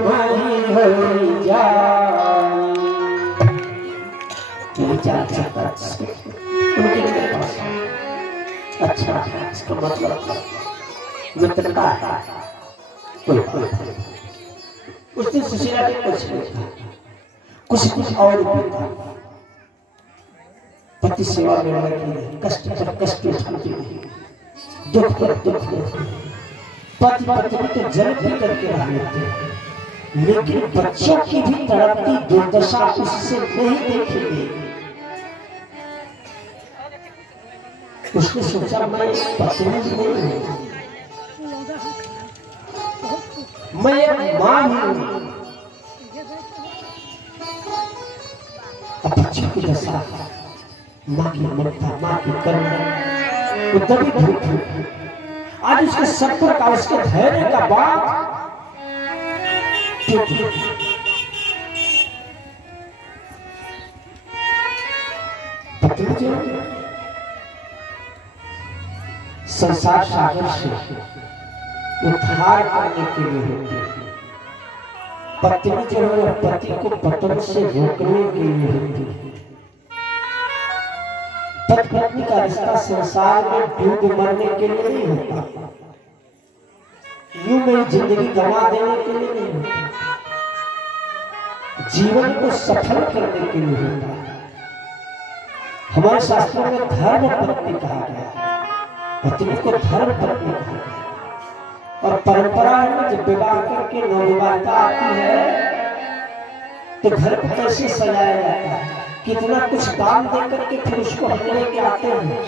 वहीं हो जाए उनके पास। अच्छा इसका मतलब मित्रता है। उस दिन सुशीला के कुछ और भी था। पति सेवा में लगी, कष्ट पर कष्ट उठाती रही, दुख पर दुख लेती। पति पत्नी तो जल पी करके रह लेते, लेकिन बच्चों की भी तड़पती दुर्दशा उससे नहीं देखी गई। उसने सोचा मैं पत्नी नहीं हूं, मैं मां हूं। अब बच्चों की दशा, मां की ममता, मां की करुणा वो तभी भूख। आज उसके सब्र का, उसके धैर्य का बात पत्नी जो संसार सागर से उद्धार करने के लिए होती है, पत्नी जो है पति को पतन से रोकने के लिए होती है। पति पत्नी का रिश्ता संसार में डूब मरने के लिए नहीं होता, यूं मेरी जिंदगी गंवा देने के लिए नहीं होता, जीवन को सफल करने के लिए होता है। हमारे शास्त्रों में धर्म पत्नी कहा गया है, पत्नी को धर्म पत्नी कहा गया। और परंपरा में जब विवाह करके नवविवाहिता आती है तो घर को कैसे सजाया जाता है, कितना कुछ दान दे करके फिर उसको हम लेके आते हैं।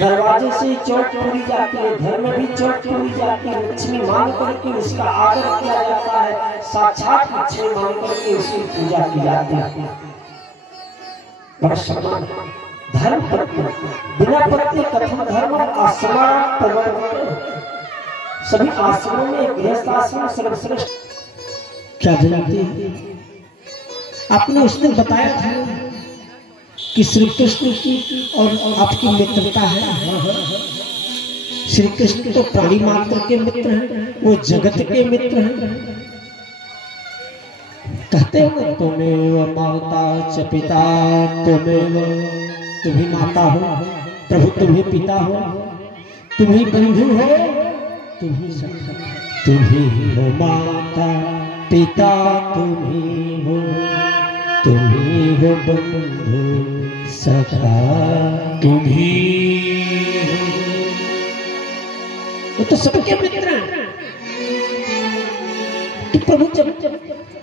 दरवाजे से चौक पूरी जाती है, घर में भी चौक पूरी जाती है, लक्ष्मी मान करके उसका आदर किया जाता है, साक्षात लक्ष्मी मान करके उसकी पूजा की जाती है। बड़ा सम्मान धर्म पत्नी, बिना पत्नी कथम धर्म आश्रम प्रवर्तते। सभी आश्रमों में गृहस्थ आश्रम सर्वश्रेष्ठ। क्या जानते हैं, आपने उस दिन बताया था कि श्री कृष्ण की और आपकी मित्रता है। श्री कृष्ण तो प्राणी मात्र के मित्र हैं, वो जगत के मित्र हैं। कहते हैं तुमेव माता च पिता, तुम ही माता हो प्रभु, तुम ही पिता हो, तुम ही बंधु हो, तुम ही सखा, तुम ही हो माता पिता, तुम ही हो बंधु सखा, तुम ही। वो तो सबके मित्र हैं। तो प्रभु जब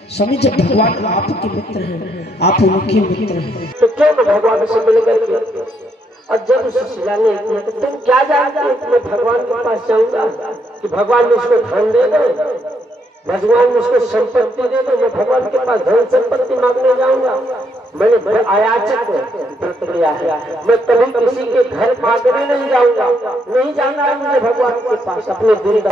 स्वामी जब भगवान आपके मित्र हैं, आप उनके मित्र हैं, तो क्यों मैं भगवान से मिलकर के। और जब सुशीला ने किया तो तुम क्या जानते हो कि मैं भगवान के पास जाऊंगा, कि भगवान मुझको धन दे दे, भगवान मुझको संपत्ति दे दे, मैं भगवान के पास धन संपत्ति मांगने जाऊंगा। मैंने आयाचक व्रत लिया है, मैं कभी किसी के घर मांगने नहीं जाऊंगा, नहीं जाना है मुझे भगवान के पास अपने दिल का।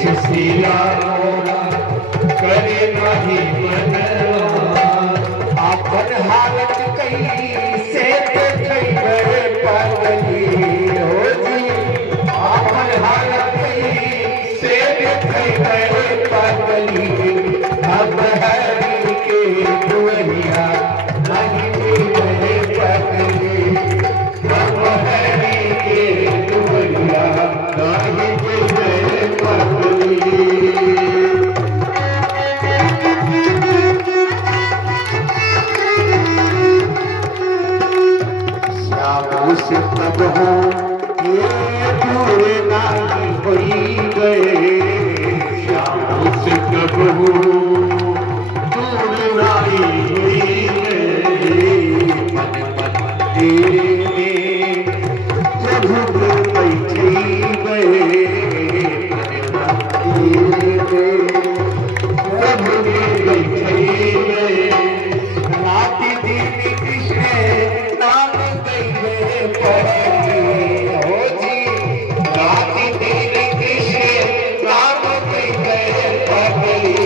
सुशीला मोरा करे नहीं मनवा अपन हालत कैसे देखै गए पागली हो जी अपन हालत कैसे देखै गए पागली अब हरी के दुनिया नहीं गए पागली अब हरी के दुनिया नहीं गए पागली से तब हो ये दूर नहीं होई गए श्याम से तब हो दूर नहीं होई गए मन मन तेरे प्रभु बैठे गए प्रभु बैठे गए रात दिन कृष्ण नाम हो जी रात दिन कृष्ण नाम गए पगली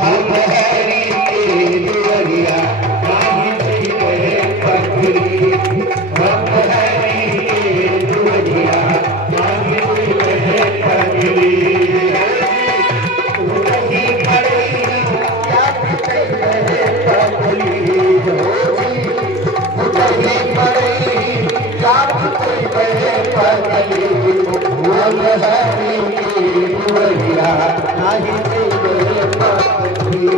हम हरी के दुनिया नहीं गए पगली हम हरी के दुनिया नहीं गए पगली नहीं पड़ी याद गए पगली हो जी नहीं पड़ी याद गए पगली हम हरी की दुनिया नहीं गए पगली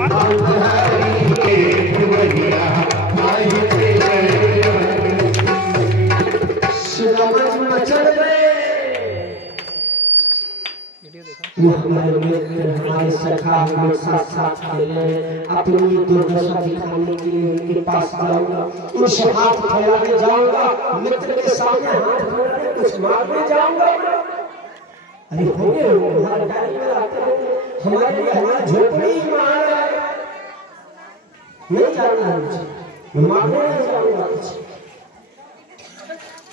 हम हरी की दुनिया नहीं गए समझ में चल गए हमारे मित्र हमारे सखा हमारे साथ साथ खेले अपनी दुर्दशा दिखाने के लिए उनके पास जाऊंगा उनसे हाथ फैलाने जाऊंगा मित्र के सामने हाथ फैलाने कुछ मांगने जाऊंगा अरे होंगे हमारे गाड़ी में आते हैं हमारे लिए हमारा झोपड़ी ही मांग रहा है नहीं जाना है मुझे मैं मांगने नहीं जाऊंगा कुछ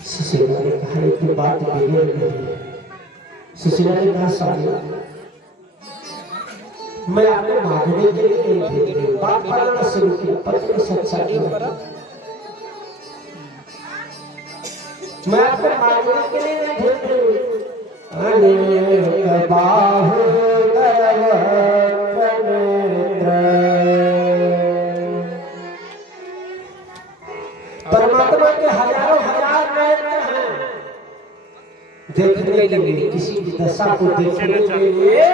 सुशीला ने कहा एक बात बिगड़ गई सुशीला ने कहा सालिया मैं आपको मांगने के लिए नहीं भेज रही बात बनाना शुरू किया पति ने सच्चा किया मैं आपको मांगने के लिए नहीं भेज रही अनेक बाहु परमात्मा के हजारों हजार नेत्र हैं देखने के लिए किसी की दशा को देखने के लिए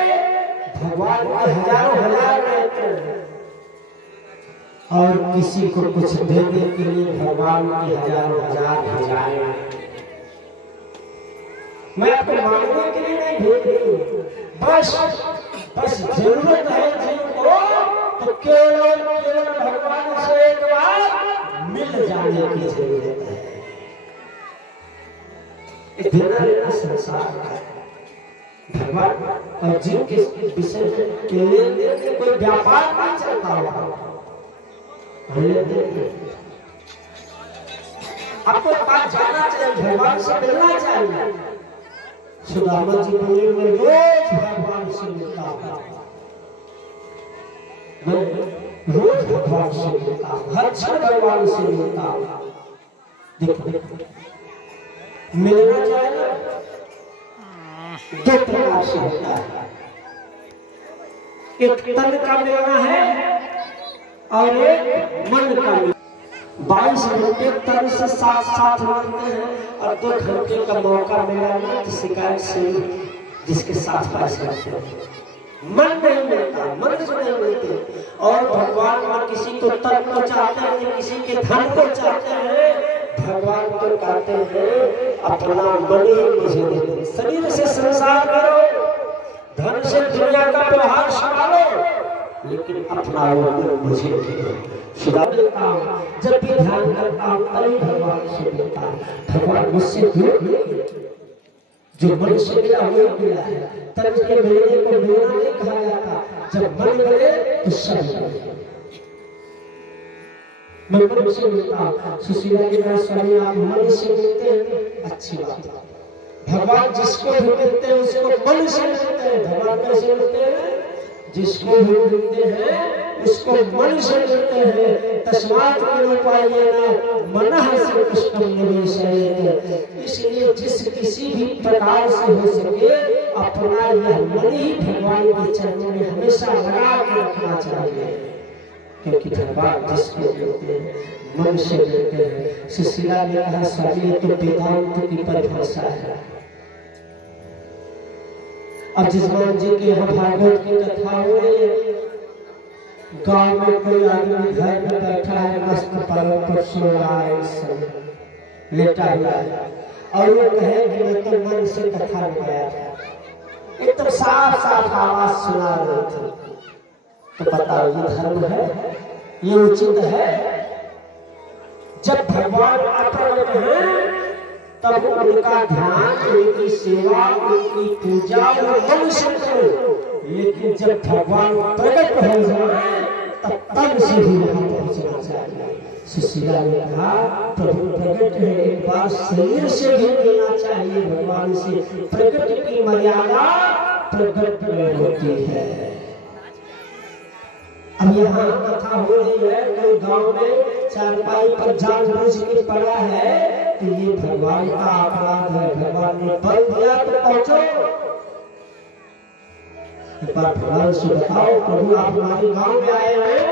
भगवान के हजारों हजार नेत्र हैं और किसी को कुछ देने के लिए भगवान की हजारों हजार भुजाएं मैं आपको मांगने के लिए नहीं भेज रही हूँ बस जरूरत है जिनको तो केवल भगवान से एक बार मिल जाने की जरूरत है देना लेना संसार है भगवान और जीव के विषय के लेन देन में कोई व्यापार नहीं चलता होगा आपको पास जाना चाहिए भगवान से मिलना चाहिए सुदामा जी बोले मैं रोज भगवान से मिलता हूँ मैं रोज भगवान से मिलता हूँ हर क्षण भगवान से मिलता हूँ देखो मिलना चाहिए दो प्रकार से होता है एक तन का मिलना है और एक मन का मिलना 22 घंटे तन से साथ साथ मिलते हैं और 2 घंटे का मौका मिला ना तो शिकायत से जिसके साथ पास करते हैं मन नहीं मिलता मन से नहीं मिलते और भगवान न किसी को तन को चाहते हैं किसी के धन को चाहते हैं भगवान तो कहते हैं अपना मन ही मुझे दे दे शरीर से संसार करो धन से दुनिया का व्यवहार संभालो लेकिन अपना मन मुझे दे दो सुधा देता हूँ जब भी ध्यान करता हूँ अरे भगवान से मिलता हूँ भगवान मुझसे दूर जो मन से मिला वो मिला है तन के मिलने को मिलना नहीं कहा जाता जब मन मिले तो सब मैं मन से मिलता हूँ सुशीला के स्वामी आप मन से मिलते हैं अच्छी बात भगवान जिसको भी मिलते हैं उसको मन से मिलते हैं। भगवान कैसे मिलते हैं? जिसको भी मिलते हैं उसको मन से मिलते हैं। तस्मात् कृपायेन मनः कृष्णं निवेशयेत्। इसलिए जिस किसी भी प्रकार से हो सके अपना यह मन ही भगवान के चरणों में हमेशा लगा के रखना चाहिए, क्योंकि भगवान जिसको मिलते हैं मन से मिलते हैं। सुशीला ने कहा स्वामी तो वेदांत की परिभाषा है। अब जिसमान जी के यहाँ भागवत की कथा हो रही है, गांव में कोई आदमी घर में बैठा है, मस्त पलंग पर सो रहा है, इस समय लेटा हुआ है, और वो कहे कि मैं तो मन से कथा में गया था, एकदम साफ साफ आवाज सुना रहे थे, तो बताओ ये धर्म है? ये उचित है? जब भगवान आते हैं तब उनका ध्यान, उनकी सेवा, उनकी पूजा मन से करो। लेकिन जब भगवान प्रकट हो जाए तब से भी वहां पहुंचना चाहिए। सुशीला ने कहा प्रभु प्रकट है, एक बार शरीर से भी मिलना चाहिए भगवान से। प्रकट की मर्यादा प्रकट में होती है। अब यहाँ कथा हो रही है, कोई गांव में चारपाई पर जानबूझ के पड़ा है, तो ये भगवान का अपराध है। भगवान ने बल दिया तो पहुंचो। एक बार भगवान से बताओ प्रभु आप हमारे गांव में आए हैं,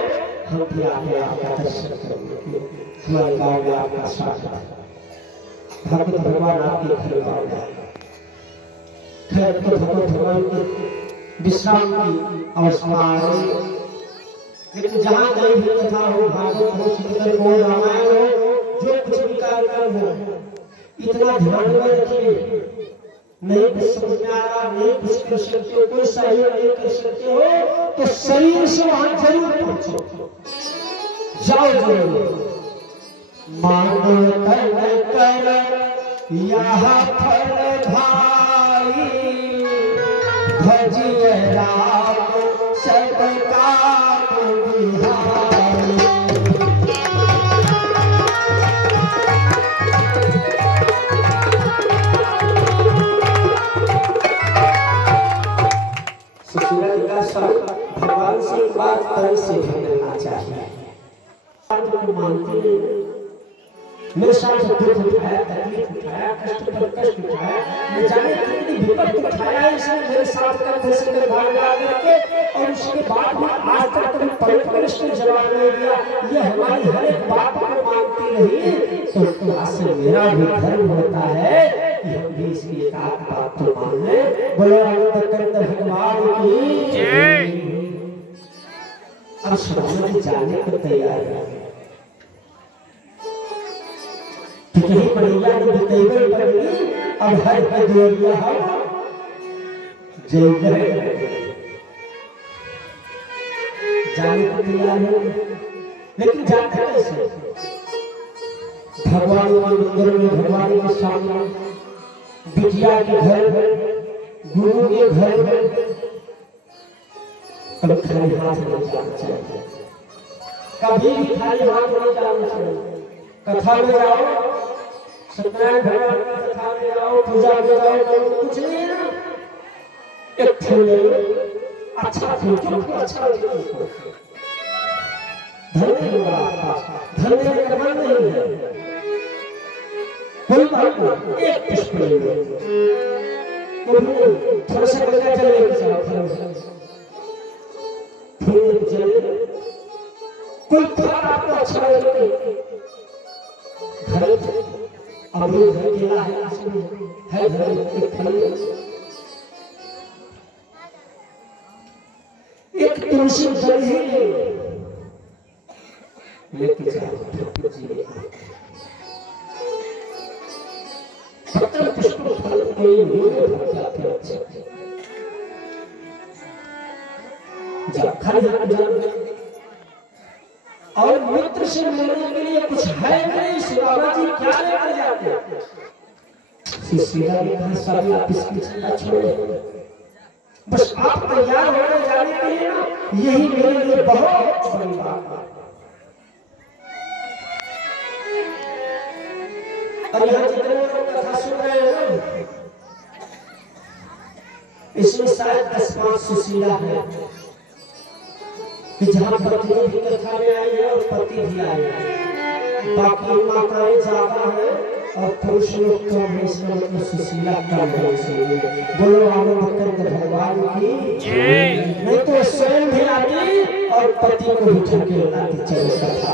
हम भी आए आपका दर्शन करने, हमारे गांव में आपका स्वागत है। भक्त भगवान आपके घर गांव में आए। खैर तो भगवान के विश्राम की अवस्था है, लेकिन जहाँ कहीं भी कथा हो, भागवत हो, सुंदर हो, रामायण हो, जो कुछ भी कार्यक्रम हो, इतना ध्यान में रखिए। नहीं कुछ समझ में आ रहा, नहीं कुछ कर सकते हो, कोई सहयोग नहीं कर सकते हो, तो शरीर से वहां जरूर पहुंचो, जाओ जरूर। मानो तन कर यहाँ फल भाई, भजिए राम सबका भगवान से एक बार तन से मिलना चाहिए। मेरे साथ दुख उठाया, तकलीफ उठाया, कष्ट पर कष्ट उठाया, न जाने कितनी विपत्ति उठाया इसने मेरे साथ कंधे से कंधा लगा करके, और उसके बाद में आज तक कभी परमेश्वर ने जवाब नहीं दिया। ये हमारी हर एक बात को मानती रही, तो आज से मेरा भी धर्म होता है कि हम भी इसकी एक आध बात तो मान लें। बोलो आनंद भगवान की। अब समझ जाने को तैयार है, कहीं बढ़िया नहीं पड़ेगी। अब हर कदोरिया हम जाने को तैयार है, लेकिन जाते कैसे? भगवान के मंदिर में, भगवान के सामने, बिटिया के घर में, गुरु के घर में, कभी खाली हाथ नहीं जाना चाहिए, कभी भी खाली हाथ नहीं जाना चाहिए। कथा में जाओ, सत्यनारायण भगवान की कथा में जाओ, पूजा में जाओ, कुछ नहीं ना, एक फूल अच्छा फूल, अच्छा धन्य होगा आपका, धन्य का मन नहीं है, कोई बात नहीं, एक पुष्प ले लो, थोड़ा सा गंगा जल लेके जाओ, फूल जल, कोई फल आपको अच्छा लगे, घर अमरूद है, केला है घर एक फल, एक तुलसी जल ही लेके जाओ, पत्र पुष्प फल कोई नहीं जाते अच्छे, जब खाली हाथ जाओ। और मित्र से मिलने के लिए कुछ है नहीं, सुदामा जी क्या लेकर जाते हैं? सुशीला ने कहा सभी आप इसकी चिंता छोड़ो, बस आप तैयार होने जाने के लिए ना, यही मेरे लिए बहुत बड़ी बात है। और यहाँ जितने लोग कथा सुन रहे हैं, इसमें शायद 10-5 सुशीला है कि जहाँ पत्नी भी कथा में आई है और पति भी आए हैं, बाकी माताएं ज्यादा है और पुरुष लोग कम है, इसमें मतलब सुशीला कम है। इसलिए बोलो आनंद भगवान की, नहीं तो स्वयं भी आती और पति को भी ठुके लाती चले कथा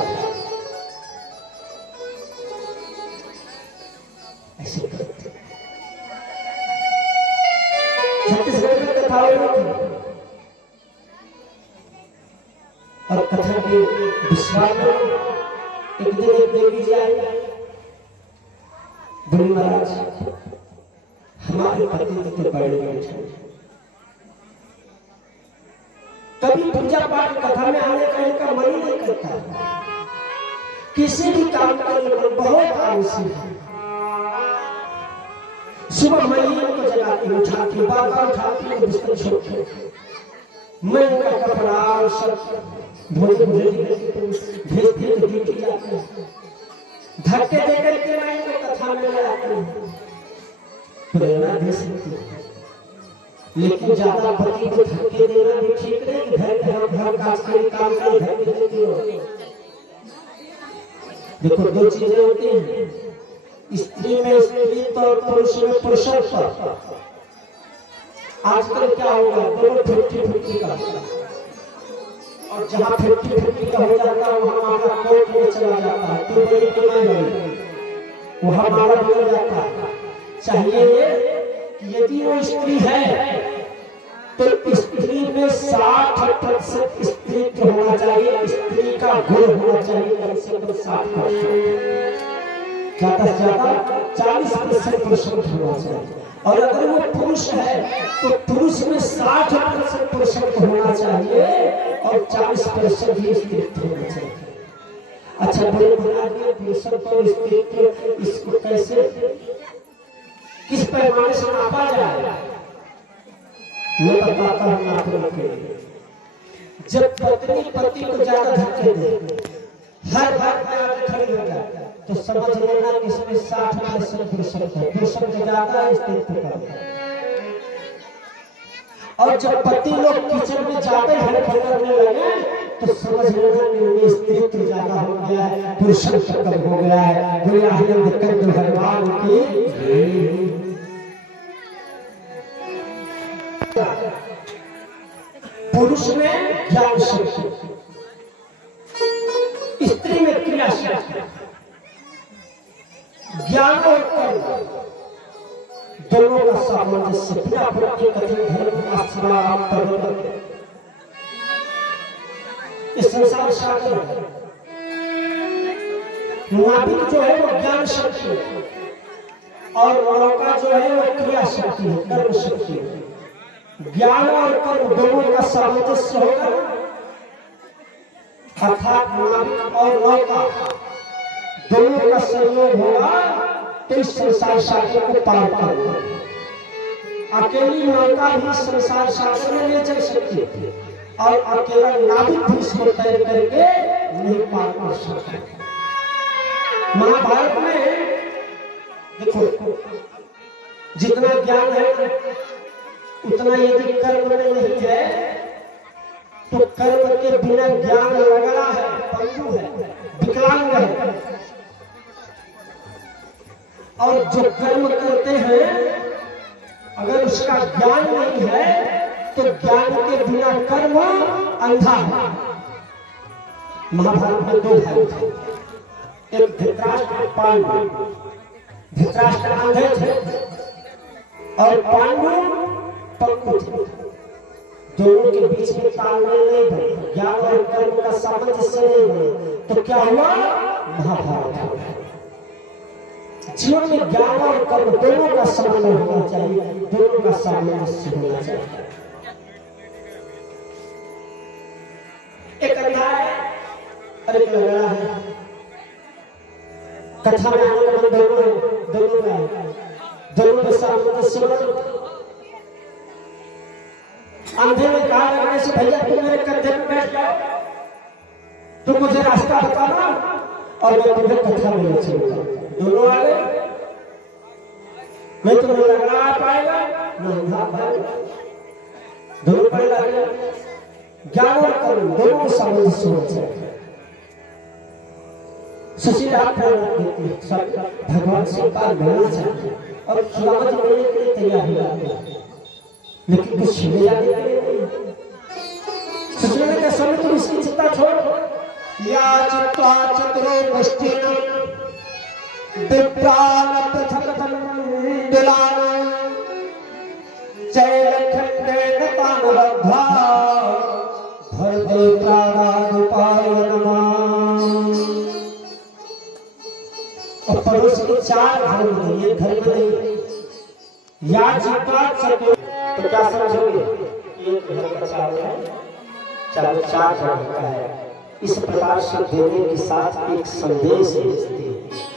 ऐसे करते। छत्तीसगढ़ में कथा होती और कथा के विश्वास में एक दिन एक देवी जी आई, बोली महाराज हमारे पति तो बड़े बैठे, कभी पूजा पाठ कथा में आने का इनका मन ही नहीं करता, किसी भी काम के लिए बहुत आलसी है। सुबह मैं इनको जगाती हूँ, उठाती बाबा उठाती हूँ, बिस्तर छोड़ती, मैं उनका कपड़ा और सब भोजन भेजती तो ड्यूटी जाती है, धक्के देकर के मैं इनको कथा में ले आती हूँ, प्रेरणा दे सकती है, लेकिन ज्यादा पति को धक्के देना भी ठीक नहीं कि घर काज के काम कर धक्के देती हो। देखो दो चीजें होती हैं, स्त्री में स्त्रीत्व और पुरुष में पुरुषत्व। आजकल क्या होगा, दोनों 50-50 का, और जहाँ 50-50 का हो जाता है वहाँ हमारा कोर्ट में चला जाता है, तू बड़ी कि मैं बड़ी, वहाँ हमारा मिल जाता है। चाहिए कि यदि वो स्त्री है तो स्त्री में 60% स्त्रीत्व होना चाहिए, स्त्री का गुण होना चाहिए कम से कम 60%, ज्यादा से ज्यादा 40% होना चाहिए। और अगर वो पुरुष है तो पुरुष में 60% होना चाहिए और 40% ही स्त्रीत्व होना चाहिए। अच्छा बड़े बुनियादी पुरुषत्व और स्त्रीत्व इसको कैसे किस पैमाने से नापा जाए, मैं बताता हूँ नापने के लिए। जब पत्नी पति को ज्यादा धक्के दे, हर बात में आगे खड़ी हो जाए, तो समझ लेना कि इसमें 60% पुरुषत्व है, पुरुषत्व ज्यादा है स्त्रीत्व कम है। और जब पति लोग किचन में ज्यादा हेल्प करने लगे तो समझ लेना कि उनमें स्त्रीत्व ज्यादा हो गया है, पुरुषत्व कम हो गया है। बोले आनंद कर भगवान की। पुरुष में ज्ञान शक्ति, स्त्री में क्रिया शक्ति, ज्ञान और कर्म दोनों का सामंजस्य बिना प्रति कथन धर्म आश्रम इस संसार शास्त्र नाभिक जो है वो ज्ञान शक्ति और नौका जो है वो क्रिया शक्ति है, कर्म शक्ति है। ज्ञान और कर्म दोनों का सामंजस्य होगा, अर्थात नाभिक और नौका दोनों का सहयोग होगा तो इस संसार सागर को पार करेगा। अकेली नौका भी संसार सागर में नहीं चल सकती और अकेला नाविक भी इसको तैर करके नहीं पार कर सकता। महाभारत में देखो जितना ज्ञान है उतना यदि कर्म में नहीं है तो कर्म के बिना ज्ञान लगड़ा है, पंगु है, विकलांग है। और जो कर्म करते हैं अगर उसका ज्ञान नहीं है तो ज्ञान के बिना कर्म अंधा है। महाभारत में दो भाई थे, एक धृतराष्ट्र पांडु। धृतराष्ट्र अंधे थे और पांडु पंगु थे। दोनों के बीच में तालमेल नहीं बना, ज्ञान और कर्म का सामंजस्य नहीं बना, तो क्या हुआ, महाभारत हुआ। जीवन में ज्ञान और कर्म दोनों का समन्वय होना चाहिए, दोनों का सामंजस्य होना चाहिए। एक अध्याय अरे लगा है कथा में आने का दोनों का सामंजस्य। अंधे ने कहा लगने से भैया तुम मेरे कंधे पे बैठ जाओ, तुम मुझे रास्ता बताना और मैं तुम्हें कथा में ले चलूंगा। दोनों आ गए, मैं तुम्हें लगा पाएगा नहीं आ पाएगा। दोनों बड़े लगे ज्ञान और कर्म दोनों संबंध सोच है। सुशील आप सब भगवान से पार मिलना चाहिए और खिलाफत मिलने के लिए तैयार हो जाते हैं, लेकिन कुछ छिड़े जाने के लिए नहीं। सुशील ने कहा स्वामी तुम इसकी चिंता छोड़। या चित्ता चतुरो वस्तिन विप्रान पृथक्तम दिलान चैलखंडेन तानबद्धा भरते प्राणानुपाय नमः। और पड़ोस के 4 घर में एक घर में नहीं। या चित्ता चतुर तो क्या समझोगे? एक घर का 4 है, 4 घर का है। इस प्रकार से देने के साथ एक संदेश भेजते हैं।